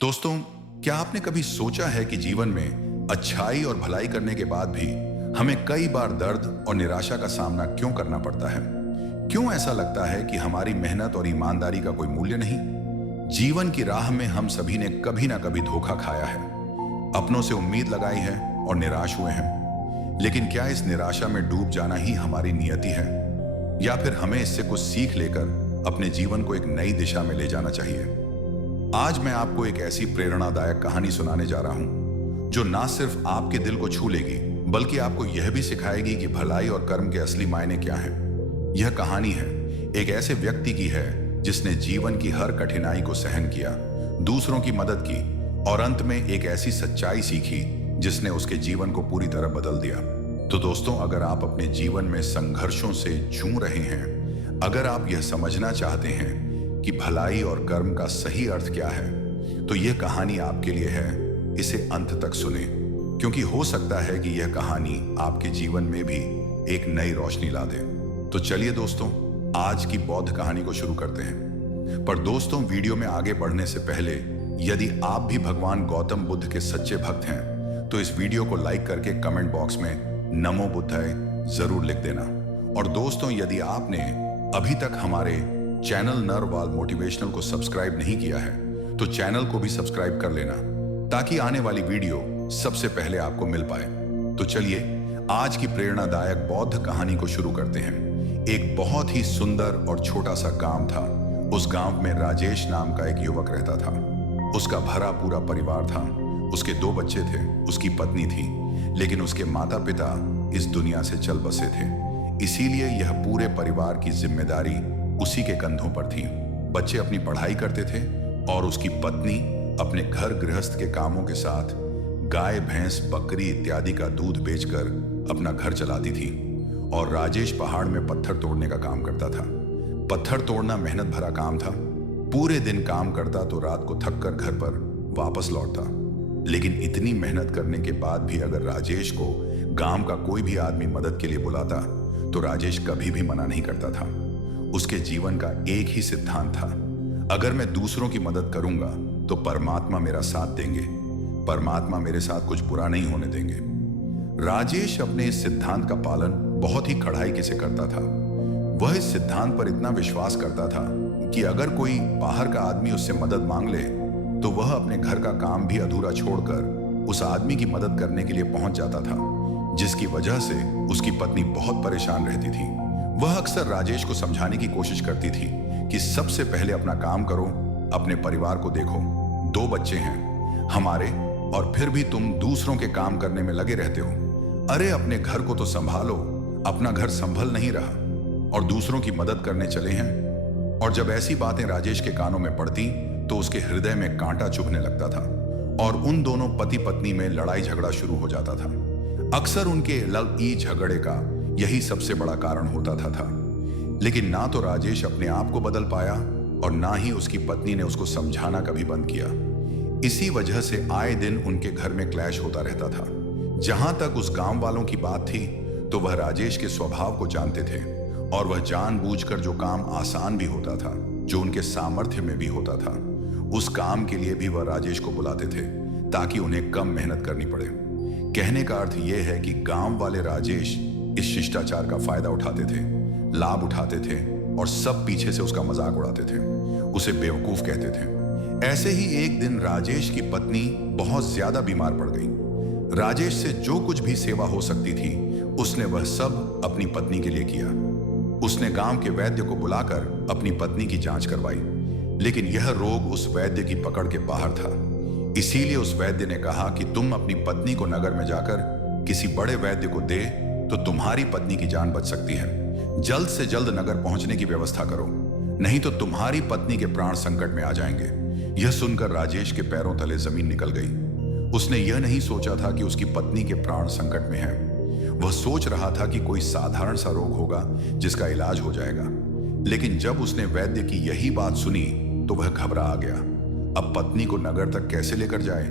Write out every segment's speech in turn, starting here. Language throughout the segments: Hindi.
दोस्तों, क्या आपने कभी सोचा है कि जीवन में अच्छाई और भलाई करने के बाद भी हमें कई बार दर्द और निराशा का सामना क्यों करना पड़ता है? क्यों ऐसा लगता है कि हमारी मेहनत और ईमानदारी का कोई मूल्य नहीं? जीवन की राह में हम सभी ने कभी ना कभी धोखा खाया है, अपनों से उम्मीद लगाई है और निराश हुए हैं। लेकिन क्या इस निराशा में डूब जाना ही हमारी नियति है, या फिर हमें इससे कुछ सीख लेकर अपने जीवन को एक नई दिशा में ले जाना चाहिए? आज मैं आपको एक ऐसी प्रेरणादायक कहानी सुनाने जा रहा हूं जो ना सिर्फ आपके दिल को छू लेगी बल्कि आपको यह भी सिखाएगी कि भलाई और कर्म के असली मायने क्या हैं। यह कहानी है एक ऐसे व्यक्ति की है जिसने जीवन की हर कठिनाई को सहन किया, दूसरों की मदद की और अंत में एक ऐसी सच्चाई सीखी जिसने उसके जीवन को पूरी तरह बदल दिया। तो दोस्तों, अगर आप अपने जीवन में संघर्षों से जूझ रहे हैं, अगर आप यह समझना चाहते हैं कि भलाई और कर्म का सही अर्थ क्या है, तो यह कहानी आपके लिए है। इसे अंत तक सुने, क्योंकि हो सकता है कि यह कहानी आपके जीवन में भी एक नई रोशनी ला दे। तो चलिए दोस्तों, आज की बौद्ध कहानी को शुरू करते हैं। पर दोस्तों, वीडियो में आगे बढ़ने से पहले यदि आप भी भगवान गौतम बुद्ध के सच्चे भक्त हैं तो इस वीडियो को लाइक करके कमेंट बॉक्स में नमो बुद्धाय जरूर लिख देना। और दोस्तों, यदि आपने अभी तक हमारे चैनल नरवाल मोटिवेशनल को सब्सक्राइब नहीं किया है तो चैनल को भी सब्सक्राइब कर लेना, ताकि आने वाली वीडियो सबसे पहले आपको मिल पाए। तो चलिए आज की प्रेरणादायक बौद्ध कहानी को शुरू करते हैं। एक बहुत ही सुंदर और छोटा सा गांव था। उस गांव में राजेश नाम का एक युवक रहता था। उसका भरा पूरा परिवार था। उसके 2 बच्चे थे, उसकी पत्नी थी, लेकिन उसके माता पिता इस दुनिया से चल बसे थे। इसीलिए यह पूरे परिवार की जिम्मेदारी उसी के कंधों पर थी। बच्चे अपनी पढ़ाई करते थे और उसकी पत्नी अपने घर गृहस्थ के कामों के साथ गाय, भैंस, बकरी इत्यादि का दूध बेचकर अपना घर चलाती थी। और राजेश पहाड़ में पत्थर तोड़ने का काम करता था। पत्थर तोड़ना मेहनत भरा काम था। पूरे दिन काम करता तो रात को थक कर घर पर वापस लौटता। लेकिन इतनी मेहनत करने के बाद भी अगर राजेश को गांव का कोई भी आदमी मदद के लिए बुलाता तो राजेश कभी भी मना नहीं करता था। उसके जीवन का एक ही सिद्धांत था, अगर मैं दूसरों की मदद करूंगा तो परमात्मा मेरा साथ देंगे, परमात्मा मेरे साथ कुछ बुरा नहीं होने देंगे। राजेश अपने इस सिद्धांत का पालन बहुत ही कड़ाई से करता था। वह इस सिद्धांत पर इतना विश्वास करता था कि अगर कोई बाहर का आदमी उससे मदद मांग ले तो वह अपने घर का काम भी अधूरा छोड़कर उस आदमी की मदद करने के लिए पहुंच जाता था, जिसकी वजह से उसकी पत्नी बहुत परेशान रहती थी। वह अक्सर राजेश को समझाने की कोशिश करती थी कि सबसे पहले अपना काम करो, अपने परिवार को देखो। 2 बच्चे हैं हमारे और फिर भी तुम दूसरों के काम करने में लगे रहते हो। अरे अपने घर को तो संभालो, अपना घर संभल नहीं रहा और दूसरों की मदद करने चले हैं। और जब ऐसी बातें राजेश के कानों में पड़ती तो उसके हृदय में कांटा चुभने लगता था और उन दोनों पति पत्नी में लड़ाई झगड़ा शुरू हो जाता था। अक्सर उनके लड़ाई झगड़े का यही सबसे बड़ा कारण होता था। लेकिन ना तो राजेश अपने आप को बदल पाया और ना ही उसकी पत्नी ने उसको समझाना कभी बंद किया। इसी वजह से आए दिन उनके घर में क्लैश होता रहता था। जहां तक उस गांव वालों की बात थी तो वह राजेश के स्वभाव को जानते थे और वह जानबूझकर जो काम आसान भी होता था, जो उनके सामर्थ्य में भी होता था, उस काम के लिए भी वह राजेश को बुलाते थे ताकि उन्हें कम मेहनत करनी पड़े। कहने का अर्थ यह है कि गांव वाले राजेश इस शिष्टाचार का फायदा उठाते थे, लाभ उठाते थे और सब पीछे से उसका मजाक उड़ाते थे, उसे बेवकूफ कहते थे। ऐसे ही एक दिन राजेश की पत्नी बहुत ज्यादा बीमार पड़ गई। राजेश से जो कुछ भी सेवा हो सकती थी उसने वह सब अपनी पत्नी के लिए किया। उसने गांव के वैद्य को बुलाकर अपनी पत्नी की जांच करवाई, लेकिन यह रोग उस वैद्य की पकड़ के बाहर था। इसीलिए उस वैद्य ने कहा कि तुम अपनी पत्नी को नगर में जाकर किसी बड़े वैद्य को दे तो तुम्हारी पत्नी की जान बच सकती है। जल्द से जल्द नगर पहुंचने की व्यवस्था करो, नहीं तो तुम्हारी पत्नी के प्राण संकट में आ जाएंगे। यह सुनकर राजेश के पैरों तले जमीन निकल गई। उसने यह नहीं सोचा था कि उसकी पत्नी के प्राण संकट में हैं। वह सोच रहा था कि कोई साधारण सा रोग होगा जिसका इलाज हो जाएगा। लेकिन जब उसने वैद्य की यही बात सुनी तो वह घबरा आ गया। अब पत्नी को नगर तक कैसे लेकर जाए,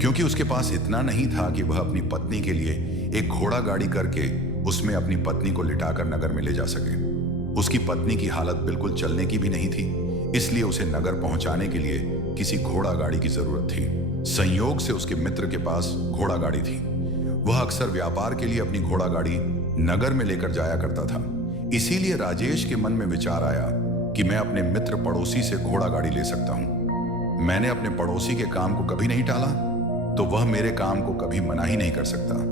क्योंकि उसके पास इतना नहीं था कि वह अपनी पत्नी के लिए एक घोड़ा गाड़ी करके उसमें अपनी पत्नी को लिटाकर नगर में ले जा सके। उसकी पत्नी की हालत बिल्कुल चलने की भी नहीं थी, इसलिए उसे नगर पहुंचाने के लिए किसी घोड़ा गाड़ी की जरूरत थी। संयोग से उसके मित्र के पास घोड़ा गाड़ी थी। वह अक्सर व्यापार के लिए अपनी घोड़ा गाड़ी नगर में लेकर जाया करता था। इसीलिए राजेश के मन में विचार आया कि मैं अपने मित्र पड़ोसी से घोड़ा गाड़ी ले सकता हूं। मैंने अपने पड़ोसी के काम को कभी नहीं टाला, तो वह मेरे काम को कभी मना ही नहीं कर सकता।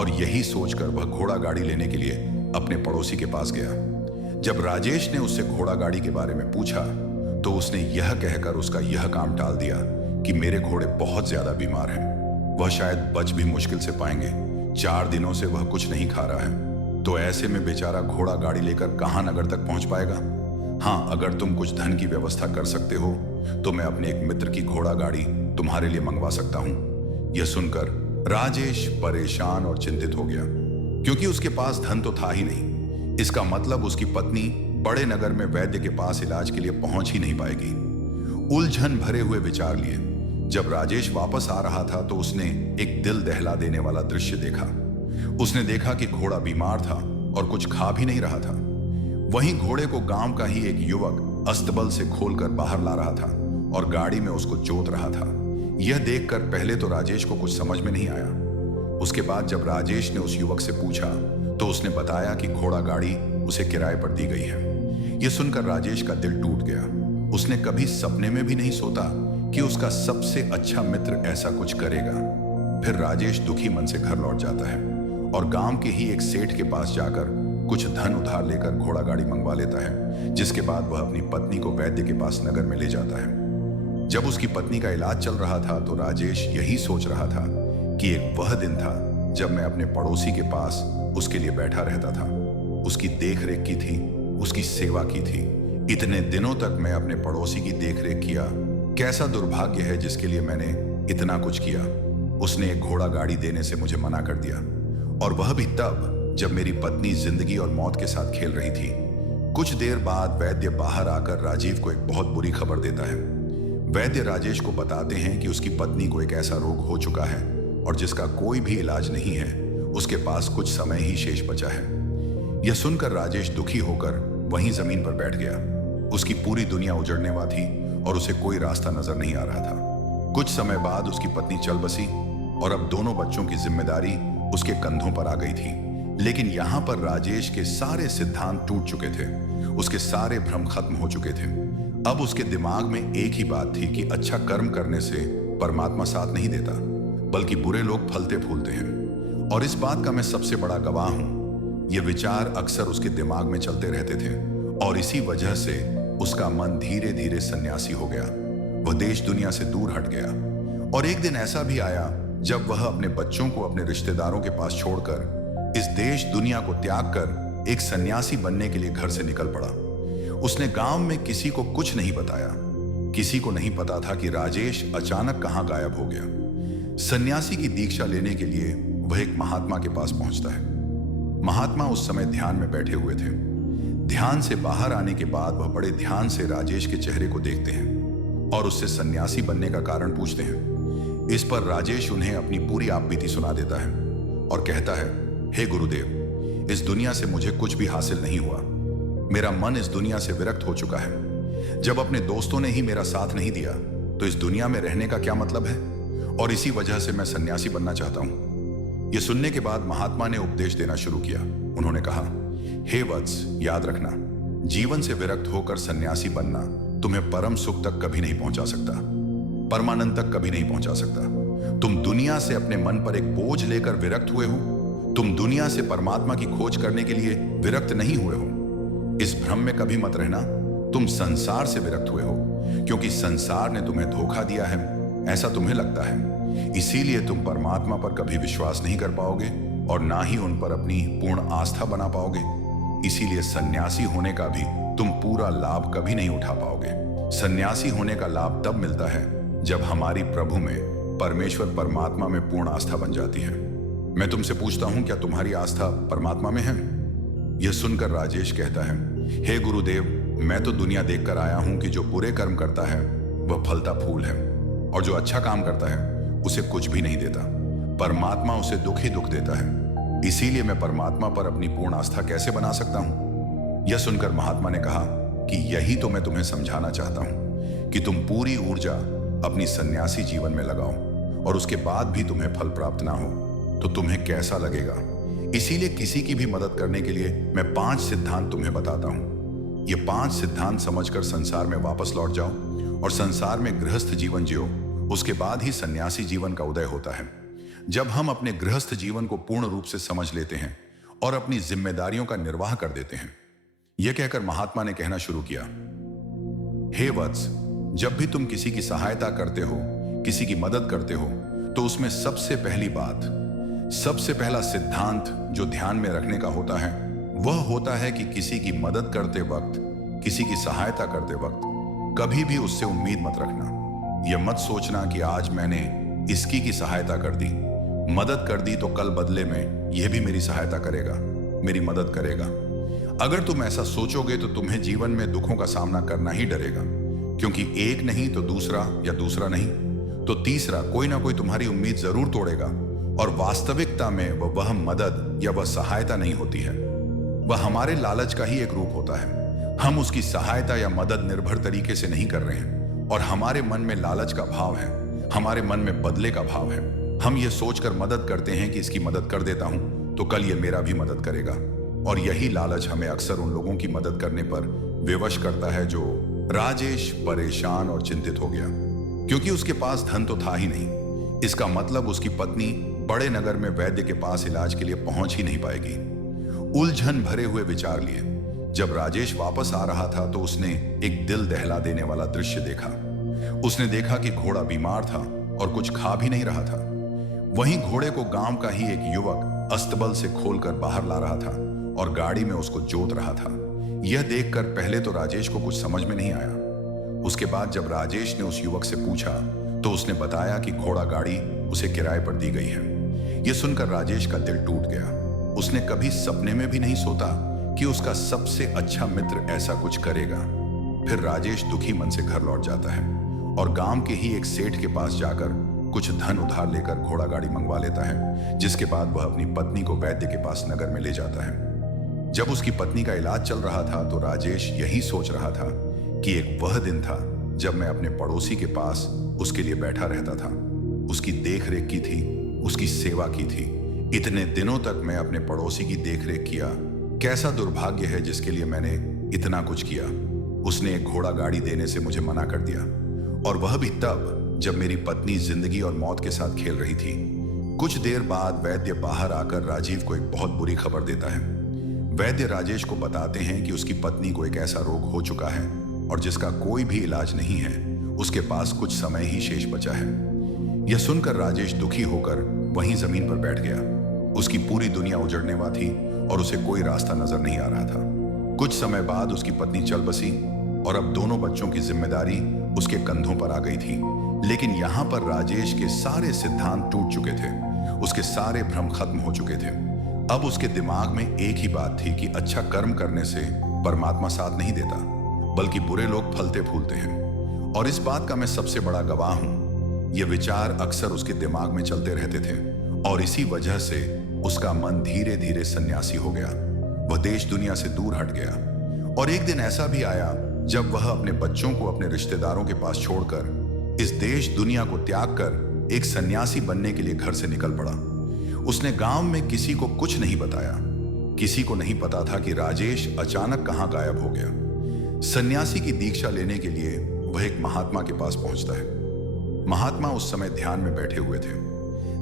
और यही सोचकर वह घोड़ा गाड़ी लेने के लिए अपने पड़ोसी के पास गया। जब राजेश ने उससे घोड़ा गाड़ी के बारे में पूछा तो उसने यह कहकर उसका यह काम टाल दिया कि मेरे घोड़े बहुत ज्यादा बीमार हैं, वह शायद बच भी मुश्किल से पाएंगे। 4 दिनों से वह कुछ नहीं खा रहा है, तो ऐसे में बेचारा घोड़ा गाड़ी लेकर कहां नगर तक पहुंच पाएगा। हाँ, अगर तुम कुछ धन की व्यवस्था कर सकते हो तो मैं अपने एक मित्र की घोड़ा गाड़ी तुम्हारे लिए मंगवा सकता हूं। यह सुनकर राजेश परेशान और चिंतित हो गया, क्योंकि उसके पास धन तो था ही नहीं। इसका मतलब उसकी पत्नी बड़े नगर में वैद्य के पास इलाज के लिए पहुंच ही नहीं पाएगी। उलझन भरे हुए विचार लिए जब राजेश वापस आ रहा था तो उसने एक दिल दहला देने वाला दृश्य देखा। उसने देखा कि घोड़ा बीमार था और कुछ खा भी नहीं रहा था। वहीं घोड़े को गांव का ही एक युवक अस्तबल से खोलकर बाहर ला रहा था और गाड़ी में उसको जोत रहा था। यह देखकर पहले तो राजेश को कुछ समझ में नहीं आया। उसके बाद जब राजेश ने उस युवक से पूछा तो उसने बताया कि घोड़ा गाड़ी उसे किराए पर दी गई है। यह सुनकर राजेश का दिल टूट गया। उसने कभी सपने में भी नहीं सोचा कि उसका सबसे अच्छा मित्र ऐसा कुछ करेगा। फिर राजेश दुखी मन से घर लौट जाता है और गांव के ही एक सेठ के पास जाकर कुछ धन उधार लेकर घोड़ा गाड़ी मंगवा लेता है, जिसके बाद वह अपनी पत्नी को वैद्य के पास नगर में ले जाता है। जब उसकी पत्नी का इलाज चल रहा था तो राजेश यही सोच रहा था कि एक वह दिन था जब मैं अपने पड़ोसी के पास उसके लिए बैठा रहता था, उसकी देखरेख की थी, उसकी सेवा की थी। इतने दिनों तक मैं अपने पड़ोसी की देखरेख किया। कैसा दुर्भाग्य है जिसके लिए मैंने इतना कुछ किया। उसने एक घोड़ा गाड़ी देने से मुझे मना कर दिया, और वह भी तब जब मेरी पत्नी जिंदगी और मौत के साथ खेल रही थी। कुछ देर बाद वैद्य बाहर आकर राजीव को एक बहुत बुरी खबर देता है। वैद्य राजेश को बताते हैं कि उसकी पत्नी को एक ऐसा रोग हो चुका है और जिसका कोई भी इलाज नहीं है। उसके पास कुछ समय ही शेष बचा है। यह सुनकर राजेश दुखी होकर वहीं जमीन पर बैठ गया। उसकी पूरी दुनिया उजड़ने वाली थी और उसे कोई रास्ता नजर नहीं आ रहा था। कुछ समय बाद उसकी पत्नी चल बसी और अब दोनों बच्चों की जिम्मेदारी उसके कंधों पर आ गई थी। लेकिन यहां पर राजेश के सारे सिद्धांत टूट चुके थे। उसके सारे भ्रम खत्म हो चुके थे। अब उसके दिमाग में एक ही बात थी कि अच्छा कर्म करने से परमात्मा साथ नहीं देता, बल्कि बुरे लोग फलते फूलते हैं। और इस बात का मैं सबसे बड़ा गवाह हूं। ये विचार अक्सर उसके दिमाग में चलते रहते थे और इसी वजह से उसका मन धीरे धीरे सन्यासी हो गया। वह देश दुनिया से दूर हट गया। और एक दिन ऐसा भी आया जब वह अपने बच्चों को अपने रिश्तेदारों के पास छोड़कर इस देश दुनिया को त्याग कर एक सन्यासी बनने के लिए घर से निकल पड़ा। उसने गांव में किसी को कुछ नहीं बताया। किसी को नहीं पता था कि राजेश अचानक कहां गायब हो गया। सन्यासी की दीक्षा लेने के लिए वह एक महात्मा के पास पहुंचता है। महात्मा उस समय ध्यान में बैठे हुए थे। ध्यान से बाहर आने के बाद वह बड़े ध्यान से राजेश के चेहरे को देखते हैं और उससे सन्यासी बनने का कारण पूछते हैं। इस पर राजेश उन्हें अपनी पूरी आपबीती सुना देता है और कहता है, हे गुरुदेव, इस दुनिया से मुझे कुछ भी हासिल नहीं हुआ। मेरा मन इस दुनिया से विरक्त हो चुका है। जब अपने दोस्तों ने ही मेरा साथ नहीं दिया तो इस दुनिया में रहने का क्या मतलब है, और इसी वजह से मैं सन्यासी बनना चाहता हूं। यह सुनने के बाद महात्मा ने उपदेश देना शुरू किया। उन्होंने कहा, हे वत्स, याद रखना, जीवन से विरक्त होकर सन्यासी बनना तुम्हें परम सुख तक कभी नहीं पहुंचा सकता, परमानंद तक कभी नहीं पहुंचा सकता। तुम दुनिया से अपने मन पर एक बोझ लेकर विरक्त हुए हो। तुम दुनिया से परमात्मा की खोज करने के लिए विरक्त नहीं हुए हो। इस भ्रम में कभी मत रहना। तुम संसार से विरक्त हुए हो, क्योंकि संसार ने तुम्हें धोखा दिया है, ऐसा तुम्हें लगता है। इसीलिए तुम परमात्मा पर कभी विश्वास नहीं कर पाओगे और ना ही उन पर अपनी पूर्ण आस्था बना पाओगे। इसीलिए सन्यासी होने का भी तुम पूरा लाभ कभी नहीं उठा पाओगे। सन्यासी होने का लाभ तब मिलता है जब हमारी प्रभु में, परमेश्वर परमात्मा में पूर्ण आस्था बन जाती है। मैं तुमसे पूछता हूं, क्या तुम्हारी आस्था परमात्मा में है? यह सुनकर राजेश कहता है, हे गुरुदेव, मैं तो दुनिया देखकर आया हूं कि जो बुरे कर्म करता है वह फलता फूल है, और जो अच्छा काम करता है उसे कुछ भी नहीं देता। परमात्मा उसे दुख ही दुख देता है। इसीलिए मैं परमात्मा पर अपनी पूर्ण आस्था कैसे बना सकता हूं? यह सुनकर महात्मा ने कहा कि यही तो मैं तुम्हें समझाना चाहता हूं कि तुम पूरी ऊर्जा अपनी सन्यासी जीवन में लगाओ और उसके बाद भी तुम्हें फल प्राप्त ना हो तो तुम्हें कैसा लगेगा। इसीलिए किसी की भी मदद करने के लिए मैं 5 सिद्धांत तुम्हें बताता हूं। ये 5 सिद्धांत समझकर संसार में वापस लौट जाओ और संसार में गृहस्थ जीवन जियो। उसके बाद ही सन्यासी जीवन का उदय होता है। जब हम अपने गृहस्थ जीवन को पूर्ण रूप से समझ लेते हैं और अपनी जिम्मेदारियों का निर्वाह कर देते हैं। यह कहकर महात्मा ने कहना शुरू किया, हे वत्स, जब भी तुम किसी की सहायता करते हो, किसी की मदद करते हो, तो उसमें सबसे पहली बात, सबसे पहला सिद्धांत जो ध्यान में रखने का होता है वह होता है कि किसी की मदद करते वक्त, किसी की सहायता करते वक्त कभी भी उससे उम्मीद मत रखना। यह मत सोचना कि आज मैंने इसकी की सहायता कर दी, मदद कर दी, तो कल बदले में यह भी मेरी सहायता करेगा, मेरी मदद करेगा। अगर तुम ऐसा सोचोगे तो तुम्हें जीवन में दुखों का सामना करना ही डरेगा, क्योंकि एक नहीं तो दूसरा, या दूसरा नहीं तो तीसरा कोई ना कोई तुम्हारी उम्मीद जरूर तोड़ेगा। और वास्तविकता में वह मदद या वह सहायता नहीं होती है, वह हमारे लालच का ही एक रूप होता है। हम उसकी सहायता या मदद निर्भर तरीके से नहीं कर रहे हैं और हमारे मन में लालच का भाव है, हमारे मन में बदले का भाव है। हम ये सोचकर मदद करते हैं कि इसकी मदद कर देता हूं तो कल ये मेरा भी मदद करेगा। और यही लालच हमें अक्सर उन लोगों की मदद करने पर विवश करता है जो राजेश परेशान और चिंतित हो गया, क्योंकि उसके पास धन तो था ही नहीं। इसका मतलब उसकी पत्नी बड़े नगर में वैद्य के पास इलाज के लिए पहुंच ही नहीं पाएगी। उलझन भरे हुए विचार लिए जब राजेश वापस आ रहा था तो उसने एक दिल दहला देने वाला दृश्य देखा। उसने देखा कि घोड़ा बीमार था और कुछ खा भी नहीं रहा था। वहीं घोड़े को गांव का ही एक युवक अस्तबल से खोलकर बाहर ला रहा था और गाड़ी में उसको जोत रहा था। यह देखकर पहले तो राजेश को कुछ समझ में नहीं आया। उसके बाद जब राजेश ने उस युवक से पूछा तो उसने बताया कि घोड़ा गाड़ी उसे किराए पर दी गई है। यह सुनकर राजेश का दिल टूट गया। उसने कभी सपने में भी नहीं सोचा कि उसका सबसे अच्छा मित्र ऐसा कुछ करेगा। फिर राजेश दुखी मन से घर लौट जाता है और गांव के ही एक सेठ के पास जाकर कुछ धन उधार लेकर घोड़ा गाड़ी मंगवा लेता है, जिसके बाद वह अपनी पत्नी को वैद्य के पास नगर में ले जाता है। जब उसकी पत्नी का इलाज चल रहा था तो राजेश यही सोच रहा था कि एक वह दिन था जब मैं अपने पड़ोसी के पास उसके लिए बैठा रहता था, उसकी देखरेख की थी, उसकी सेवा की थी। इतने दिनों तक मैं अपने पड़ोसी की देखरेख किया। कैसा दुर्भाग्य है जिसके लिए मैंने इतना कुछ किया। उसने एक घोड़ा गाड़ी देने से मुझे मना कर दिया, और वह भी तब जब मेरी पत्नी जिंदगी और मौत के साथ खेल रही थी। कुछ देर बाद वैद्य बाहर आकर राजीव को एक बहुत बुरी खबर देता है। वैद्य राजेश को बताते हैं कि उसकी पत्नी को एक ऐसा रोग हो चुका है और जिसका कोई भी इलाज नहीं है। उसके पास कुछ समय ही शेष बचा है। यह सुनकर राजेश दुखी होकर वहीं जमीन पर बैठ गया। उसकी पूरी दुनिया उजड़ने वाली थी और उसे कोई रास्ता नजर नहीं आ रहा था। कुछ समय बाद उसकी पत्नी चल बसी और अब दोनों बच्चों की जिम्मेदारी उसके कंधों पर आ गई थी। लेकिन यहां पर राजेश के सारे सिद्धांत टूट चुके थे, उसके सारे भ्रम खत्म हो चुके थे। अब उसके दिमाग में एक ही बात थी कि अच्छा कर्म करने से परमात्मा साथ नहीं देता, बल्कि बुरे लोग फलते फूलते हैं। और इस बात का मैं सबसे बड़ा गवाह हूं। ये विचार अक्सर उसके दिमाग में चलते रहते थे और इसी वजह से उसका मन धीरे धीरे सन्यासी हो गया। वह देश दुनिया से दूर हट गया। और एक दिन ऐसा भी आया जब वह अपने बच्चों को अपने रिश्तेदारों के पास छोड़कर इस देश दुनिया को त्याग कर एक सन्यासी बनने के लिए घर से निकल पड़ा। उसने गांव में किसी को कुछ नहीं बताया। किसी को नहीं पता था कि राजेश अचानक कहां गायब हो गया। सन्यासी की दीक्षा लेने के लिए वह एक महात्मा के पास पहुंचता है। महात्मा उस समय ध्यान में बैठे हुए थे।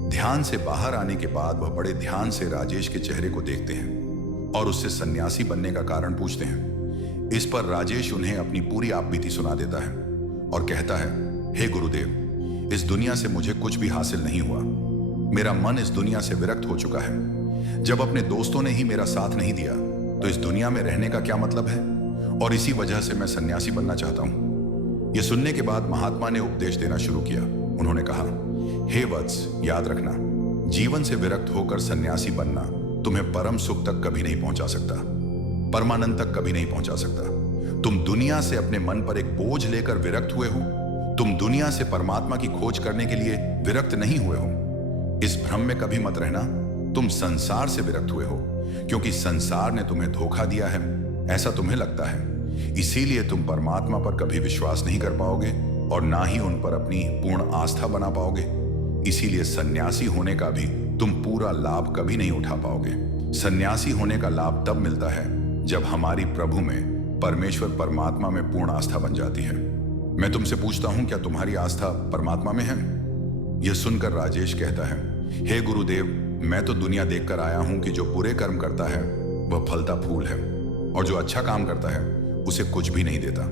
ध्यान से बाहर आने के बाद वह बड़े ध्यान से राजेश के चेहरे को देखते हैं और उससे सन्यासी बनने का कारण पूछते हैं। इस पर राजेश उन्हें अपनी पूरी आपबीती सुना देता है और कहता है, हे गुरुदेव, इस दुनिया से मुझे कुछ भी हासिल नहीं हुआ। मेरा मन इस दुनिया से विरक्त हो चुका है। जब अपने दोस्तों ने ही मेरा साथ नहीं दिया तो इस दुनिया में रहने का क्या मतलब है, और इसी वजह से मैं सन्यासी बनना चाहता हूं। यह सुनने के बाद महात्मा ने उपदेश देना शुरू किया। उन्होंने कहा, हे वत्स, याद रखना, जीवन से विरक्त होकर सन्यासी बनना तुम्हें परम सुख तक कभी नहीं पहुंचा सकता, परमानंद तक कभी नहीं पहुंचा सकता। तुम दुनिया से अपने मन पर एक बोझ लेकर विरक्त हुए हो। तुम दुनिया से परमात्मा की खोज करने के लिए विरक्त नहीं हुए हो। इस भ्रम में कभी मत रहना। तुम संसार से विरक्त हुए हो, क्योंकि संसार ने तुम्हें धोखा दिया है, ऐसा तुम्हें लगता है। इसीलिए तुम परमात्मा पर कभी विश्वास नहीं कर पाओगे, और ना ही उन पर अपनी पूर्ण आस्था बना पाओगे। इसीलिए सन्यासी होने का भी तुम पूरा लाभ कभी नहीं उठा पाओगे। सन्यासी होने का लाभ तब मिलता है जब हमारी प्रभु में, परमेश्वर परमात्मा में पूर्ण आस्था बन जाती है। मैं तुमसे पूछता हूं, क्या तुम्हारी आस्था परमात्मा में है? यह सुनकर राजेश कहता है, हे गुरुदेव, मैं तो दुनिया देखकर आया हूं कि जो बुरे कर्म करता है वह फलता फूल है, और जो अच्छा काम करता है उसे कुछ भी नहीं देता।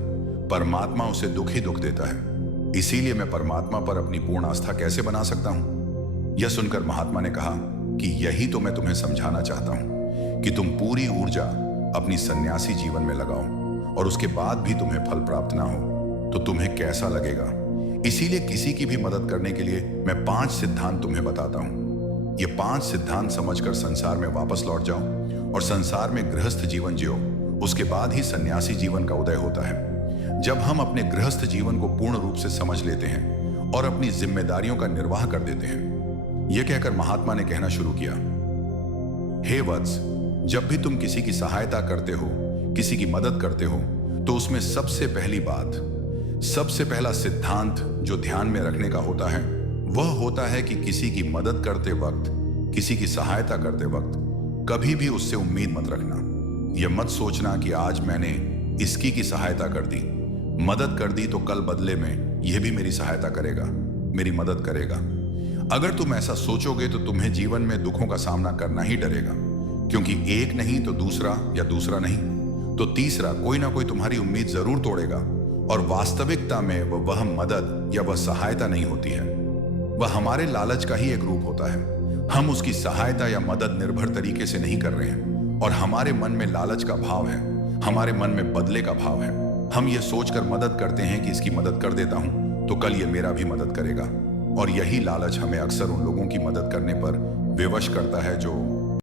परमात्मा उसे दुख ही दुख देता है। इसीलिए मैं परमात्मा पर अपनी पूर्ण आस्था कैसे बना सकता हूं? यह सुनकर महात्मा ने कहा कि यही तो मैं तुम्हें समझाना चाहता हूं कि तुम पूरी ऊर्जा अपनी सन्यासी जीवन में लगाओ और उसके बाद भी तुम्हें फल प्राप्त ना हो तो तुम्हें कैसा लगेगा। इसीलिए किसी की भी मदद करने के लिए मैं 5 सिद्धांत तुम्हें बताता हूं। ये 5 सिद्धांत समझकर संसार में वापस लौट जाओ और संसार में गृहस्थ जीवन जियो। उसके बाद ही सन्यासी जीवन का उदय होता है। जब हम अपने गृहस्थ जीवन को पूर्ण रूप से समझ लेते हैं और अपनी जिम्मेदारियों का निर्वाह कर देते हैं। यह कहकर महात्मा ने कहना शुरू किया, हे वत्स, जब भी तुम किसी की सहायता करते हो, किसी की मदद करते हो, तो उसमें सबसे पहली बात, सबसे पहला सिद्धांत जो ध्यान में रखने का होता है वह होता है कि किसी की मदद करते वक्त, किसी की सहायता करते वक्त कभी भी उससे उम्मीद मत रखना। यह मत सोचना कि आज मैंने इसकी की सहायता कर दी, मदद कर दी, तो कल बदले में यह भी मेरी सहायता करेगा, मेरी मदद करेगा। अगर तुम ऐसा सोचोगे तो तुम्हें जीवन में दुखों का सामना करना ही डरेगा, क्योंकि एक नहीं तो दूसरा, या दूसरा नहीं तो तीसरा कोई ना कोई तुम्हारी उम्मीद जरूर तोड़ेगा। और वास्तविकता में वह मदद या वह सहायता नहीं होती है, वह हमारे लालच का ही एक रूप होता है। हम उसकी सहायता या मदद निर्भर तरीके से नहीं कर रहे हैं और हमारे मन में लालच का भाव है, हमारे मन में बदले का भाव है। हम ये सोचकर मदद करते हैं कि इसकी मदद कर देता हूं तो कल ये मेरा भी मदद करेगा। और यही लालच हमें अक्सर उन लोगों की मदद करने पर विवश करता है जो